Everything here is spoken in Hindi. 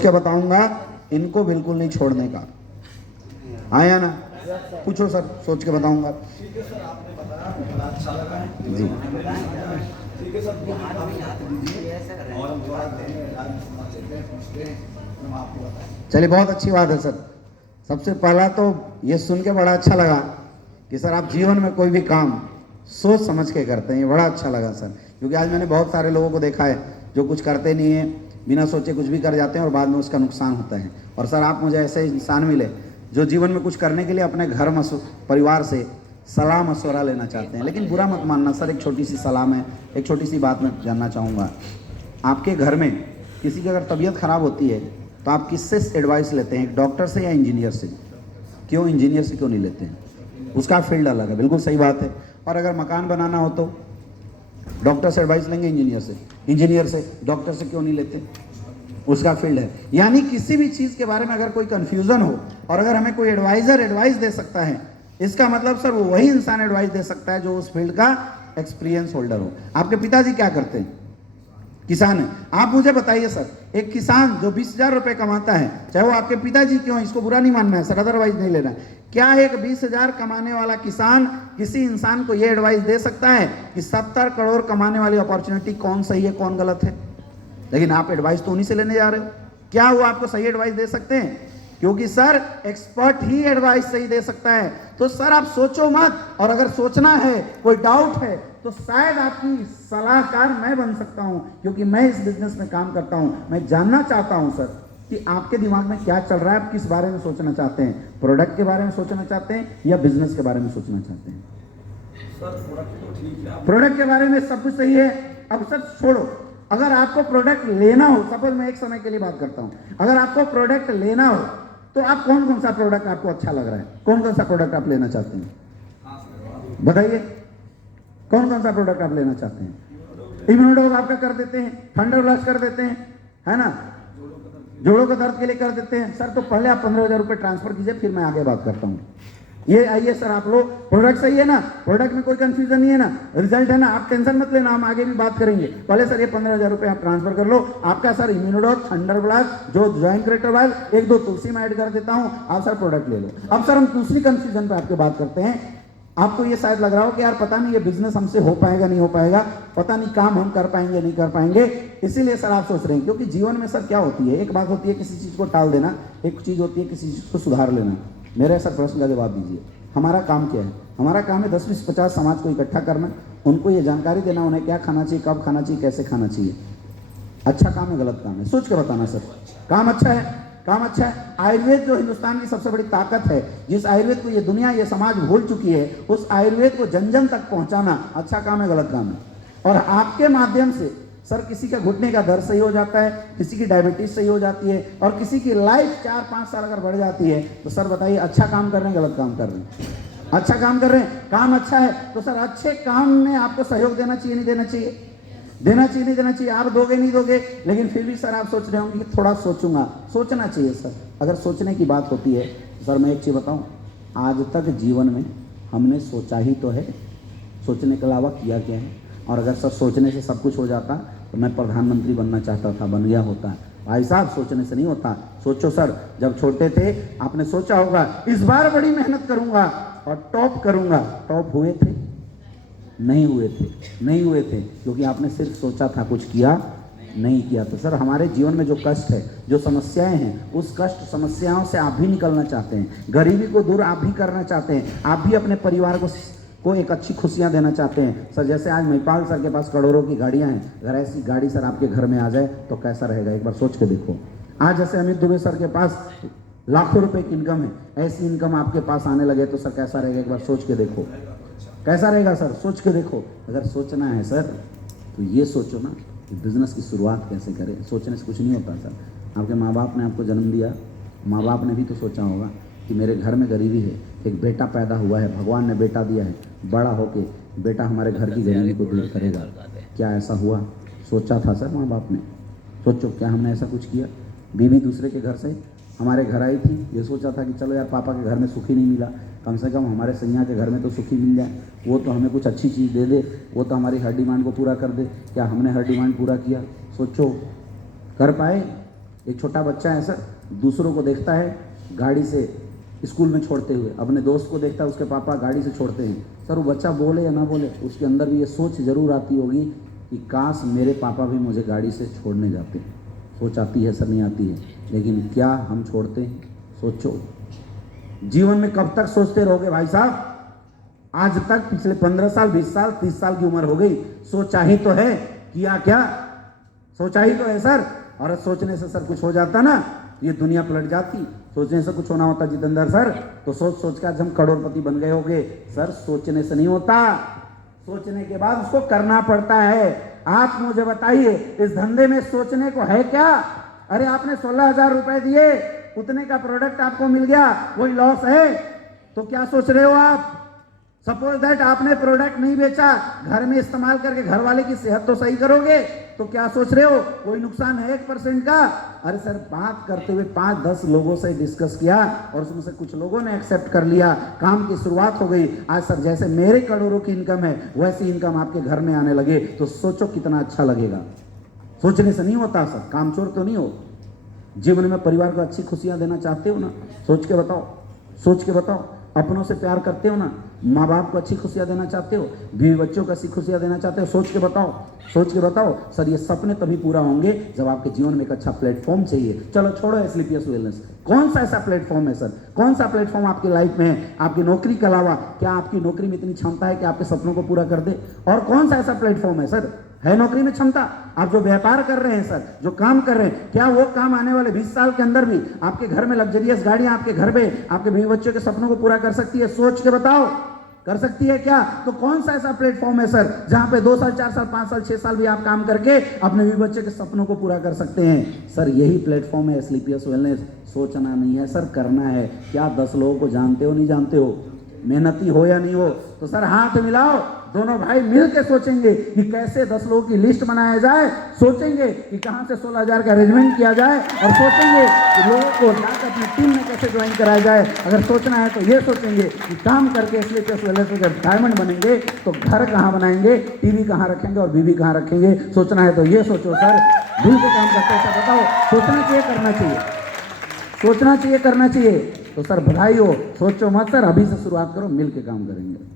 क्या बताऊंगा, इनको बिल्कुल नहीं छोड़ने का। आया ना, पूछो सर, सोच के बताऊंगा। ठीक है सर, आपने बताया बड़ा अच्छा लगा है जी। ठीक है सर, और हम थोड़ा पूछते हैं हम आपको बताएं। चलिए, बहुत अच्छी बात है सर। सबसे पहला तो ये सुन के बड़ा अच्छा लगा कि सर आप जीवन में कोई भी काम सोच समझ के करते हैं। ये बड़ा अच्छा लगा सर, क्योंकि आज मैंने बहुत सारे लोगों को देखा है जो कुछ करते नहीं है, बिना सोचे कुछ भी कर जाते हैं और बाद में उसका नुकसान होता है। और सर आप मुझे ऐसे इंसान मिले जो जीवन में कुछ करने के लिए अपने घर परिवार से सलाह मशवरा लेना चाहते हैं। लेकिन बुरा मत मानना सर, एक छोटी सी सलाह में, एक छोटी सी बात मैं जानना चाहूँगा। आपके घर में किसी की अगर तबीयत खराब होती है तो आप किससे एडवाइस लेते हैं, एक डॉक्टर से या इंजीनियर से? क्यों इंजीनियर से क्यों नहीं लेते हैं? उसका फील्ड अलग है, बिल्कुल सही बात है। और अगर मकान बनाना हो तो डॉक्टर से एडवाइस लेंगे, इंजीनियर से? इंजीनियर से, डॉक्टर से क्यों नहीं लेते? उसका फील्ड है। यानी किसी भी चीज़ के बारे में अगर कोई कन्फ्यूज़न हो और अगर हमें कोई एडवाइज़र एडवाइस दे सकता है, इसका मतलब सर वो वही इंसान एडवाइस दे सकता है जो उस फील्ड का एक्सपीरियंस होल्डर हो। आपके पिताजी क्या करते हैं? किसान है। आप मुझे बताइए सर, एक किसान जो 20,000 रुपये कमाता है, चाहे वो आपके पिताजी क्यों, इसको बुरा नहीं मानना है सर, अदरवाइज नहीं लेना है, क्या एक 20,000 कमाने वाला किसान किसी इंसान को ये एडवाइस दे सकता है कि 70 करोड़ कमाने वाली अपॉर्चुनिटी कौन सही है कौन गलत है? लेकिन आप एडवाइस तो उन्हीं से लेने जा रहे हो। क्या वो आपको सही एडवाइस दे सकते हैं? क्योंकि सर एक्सपर्ट ही एडवाइस सही दे सकता है। तो सर आप सोचो मत, और अगर सोचना है, कोई डाउट है, तो शायद आपकी सलाहकार मैं बन सकता हूं, क्योंकि मैं इस बिजनेस में काम करता हूं। मैं जानना चाहता हूं सर कि आपके दिमाग में क्या चल रहा है, आप किस बारे में सोचना चाहते हैं, प्रोडक्ट के बारे में सोचना चाहते हैं या बिजनेस के बारे में सोचना चाहते हैं? सर प्रोडक्ट तो ठीक है, प्रोडक्ट के बारे में सब कुछ सही है। अब सर छोड़ो, अगर आपको प्रोडक्ट लेना हो, सपोज मैं एक समय के लिए बात करता हूं, अगर आपको प्रोडक्ट लेना हो तो आप कौन कौन सा प्रोडक्ट आपको अच्छा लग रहा है, कौन कौन सा प्रोडक्ट आप लेना चाहते हैं? बताइए, कौन कौन सा प्रोडक्ट आप लेना चाहते हैं? इम्यूनोडोज आपका कर देते हैं, थंडर ब्लास्ट कर देते हैं, है ना, जोड़ों के दर्द के लिए कर देते हैं। सर तो पहले आप 15,000 रुपये ट्रांसफर कीजिए, फिर मैं आगे बात करता हूँ। ये आइए सर, आप लोग प्रोडक्ट सही है ना, प्रोडक्ट में कोई कंफ्यूजन नहीं है ना, रिजल्ट है ना, आप टेंशन मत लेना, हम आगे भी बात करेंगे। पहले सर ये 15,000 रुपये आप ट्रांसफर कर लो। आपका सर इम्यूनोडॉक, थंडर ब्लास्ट, जो ज्वाइंट क्रिएटर वाल, 1-2 तुलसी में ऐड कर देता हूँ, आप सर प्रोडक्ट ले लो। अब सर हम दूसरी कंफ्यूजन पे आपके बात करते हैं। आपको ये शायद लग रहा हो कि यार पता नहीं ये बिजनेस हमसे हो पाएगा नहीं हो पाएगा, पता नहीं काम हम कर पाएंगे नहीं कर पाएंगे, इसीलिए सर आप सोच रहे हैं। क्योंकि जीवन में सर क्या होती है, एक बात होती है किसी चीज़ को टाल देना, एक चीज़ होती है किसी चीज़ को सुधार लेना। मेरे सर प्रश्न का जवाब दीजिए, हमारा काम क्या है? हमारा काम है 10, 20, 50 समाज को इकट्ठा करना, उनको ये जानकारी देना, उन्हें क्या खाना चाहिए, कब खाना चाहिए, कैसे खाना चाहिए। अच्छा काम है गलत काम है, सोच के बताना सर। काम अच्छा है, काम अच्छा है। आयुर्वेद जो हिंदुस्तान की सबसे बड़ी ताकत है, जिस आयुर्वेद को ये दुनिया ये समाज भूल चुकी है, उस आयुर्वेद को जन जन तक पहुंचाना अच्छा काम है गलत काम है? और आपके माध्यम से सर किसी का घुटने का दर्द सही हो जाता है, किसी की डायबिटीज सही हो जाती है, और किसी की लाइफ 4-5 साल अगर बढ़ जाती है, तो सर बताइए अच्छा काम कर रहे हैं गलत काम कर रहे हैं? अच्छा काम कर रहे हैं, काम अच्छा है, तो सर अच्छे काम में आपको सहयोग देना चाहिए नहीं देना चाहिए? देना चाहिए नहीं देना चाहिए? आप दोगे नहीं दोगे, लेकिन फिर भी सर आप सोच रहे होंगे कि थोड़ा सोचूंगा। सोचना चाहिए सर, अगर सोचने की बात होती है। सर मैं एक चीज़ बताऊं, आज तक जीवन में हमने सोचा ही तो है, सोचने के अलावा किया क्या है? और अगर सर सोचने से सब कुछ हो जाता तो मैं प्रधानमंत्री बनना चाहता था, बन गया होता। भाई साहब सोचने से नहीं होता। सोचो सर, जब छोटे थे आपने सोचा होगा इस बार बड़ी मेहनत करूंगा और टॉप करूंगा, टॉप हुए थे? नहीं हुए थे, नहीं हुए थे, क्योंकि आपने सिर्फ सोचा था, कुछ किया नहीं किया। तो सर हमारे जीवन में जो कष्ट है, जो समस्याएं हैं, उस कष्ट समस्याओं से आप भी निकलना चाहते हैं, गरीबी को दूर आप भी करना चाहते हैं, आप भी अपने परिवार को एक अच्छी खुशियां देना चाहते हैं। सर जैसे आज महिपाल सर के पास करोड़ों की गाड़ियां हैं, अगर ऐसी गाड़ी सर आपके घर में आ जाए तो कैसा रहेगा, एक बार सोच के देखो। आज जैसे अमित दुबे सर के पास लाखों रुपए की इनकम है, ऐसी इनकम आपके पास आने लगे तो सर कैसा रहेगा, एक बार सोच के देखो, कैसा रहेगा सर? सोच के देखो। अगर सोचना है सर तो ये सोचो ना कि बिजनेस की शुरुआत कैसे करें। सोचने से कुछ नहीं होता सर। आपके माँ बाप ने आपको जन्म दिया, माँ बाप ने भी तो सोचा होगा कि मेरे घर में गरीबी है, एक बेटा पैदा हुआ है, भगवान ने बेटा दिया है, बड़ा होके बेटा हमारे घर की गरीबी को दूर करेगा। क्या ऐसा हुआ? सोचा था सर माँ बाप ने? सोचो, क्या हमने ऐसा कुछ किया? बीवी दूसरे के घर से हमारे घर आई थी, ये सोचा था कि चलो यार पापा के घर में सुखी नहीं मिला, कम से कम हमारे सैया के घर में तो सुखी मिल जाए, वो तो हमें कुछ अच्छी चीज़ दे दे, वो तो हमारी हर डिमांड को पूरा कर दे। क्या हमने हर डिमांड पूरा किया? सोचो, कर पाए? एक छोटा बच्चा है सर, दूसरों को देखता है गाड़ी से स्कूल में छोड़ते हुए, अपने दोस्त को देखता है उसके पापा गाड़ी से छोड़ते हैं। सर वो बच्चा बोले या ना बोले, उसके अंदर भी ये सोच ज़रूर आती होगी कि काश मेरे पापा भी मुझे गाड़ी से छोड़ने जाते। सोच आती है सर, नहीं आती है? लेकिन क्या हम छोड़ते हैं? सोचो, जीवन में कब तक सोचते रहोगे भाई साहब? आज तक पिछले 15 साल, 20 साल, 30 साल की उम्र हो गई, सोचा ही तो है, किया क्या? सोचा ही तो है सर। और सोचने से सर कुछ हो जाता ना, ये दुनिया पलट जाती। सोचने से कुछ होना होता जितेंद्र सर, तो सोच सोच कर आज हम करोड़पति बन गए होंगे। सर सोचने से नहीं होता, सोचने के बाद उसको करना पड़ता है। आप मुझे बताइए, इस धंधे में सोचने को है क्या? अरे आपने 16,000 रुपए दिए, उतने का प्रोडक्ट आपको मिल गया, वही लॉस है, तो क्या सोच रहे हो आप? सपोज दैट आपने प्रोडक्ट नहीं बेचा, घर में इस्तेमाल करके घर वाले की सेहत तो सही करोगे, तो क्या सोच रहे हो कोई नुकसान है 1% का? अरे सर बात करते हुए 5-10 लोगों से डिस्कस किया और उसमें से कुछ लोगों ने एक्सेप्ट कर लिया, काम की शुरुआत हो गई। आज सर जैसे मेरे करोड़ों की इनकम है वैसी इनकम आपके घर में आने लगे, तो सोचो कितना अच्छा लगेगा। सोचने से नहीं होता सर, कामचोर तो नहीं हो। जीवन में परिवार को अच्छी खुशियां देना चाहते हो ना? सोच के बताओ, सोच के बताओ। अपनों से प्यार करते हो ना? माँ बाप को अच्छी खुशियां देना चाहते हो? बीवी बच्चों को अच्छी खुशियां देना चाहते हो? सोच के बताओ, सोच के बताओ। सर ये सपने तभी पूरा होंगे जब आपके जीवन में एक अच्छा प्लेटफॉर्म चाहिए। चलो छोड़ो स्लीपियस वेलनेस, कौन सा ऐसा प्लेटफॉर्म है सर? कौन सा प्लेटफॉर्म आपकी लाइफ में है? आपकी नौकरी के अलावा क्या आपकी नौकरी में इतनी क्षमता है कि आपके सपनों को पूरा कर दे? और कौन सा ऐसा प्लेटफॉर्म है सर? है नौकरी में क्षमता? आप जो व्यापार कर रहे हैं सर, जो काम कर रहे हैं, क्या वो काम आने वाले 20 साल के अंदर भी आपके घर में लग्जरियस गाड़ियां आपके घर पे आपके बीवी बच्चों के सपनों को पूरा कर सकती है? सोच के बताओ, कर सकती है क्या? तो कौन सा ऐसा प्लेटफॉर्म है सर जहां पे 2 साल, 4 साल, 5 साल, 6 साल भी आप काम करके अपने बीवी बच्चे के सपनों को पूरा कर सकते हैं? सर यही प्लेटफॉर्म है स्लीपियस वेलनेस। सोचना नहीं है सर, करना है। क्या 10 लोगों को जानते हो, नहीं जानते हो? मेहनती हो या नहीं हो? तो सर हाथ मिलाओ, दोनों भाई मिल के सोचेंगे कि कैसे 10 लोगों की लिस्ट बनाया जाए, सोचेंगे कि कहां से 16,000 का अरेंजमेंट किया जाए, और सोचेंगे कि लोगों को लाकर अपनी टीम में कैसे ज्वाइन कराया जाए। अगर सोचना है तो ये सोचेंगे कि काम करके स्लीपियस वेलनेस में जब डायमंड बनेंगे तो घर कहाँ बनाएंगे, टीवी कहाँ रखेंगे और बीवी कहाँ रखेंगे। सोचना है तो ये सोचो सर, दिल से काम करते हैं। बताओ, सोचना चाहिए, करना चाहिए? सोचना चाहिए, करना चाहिए। तो सर बधाई हो, सोचो मत सर, अभी से शुरुआत करो, मिल के काम करेंगे।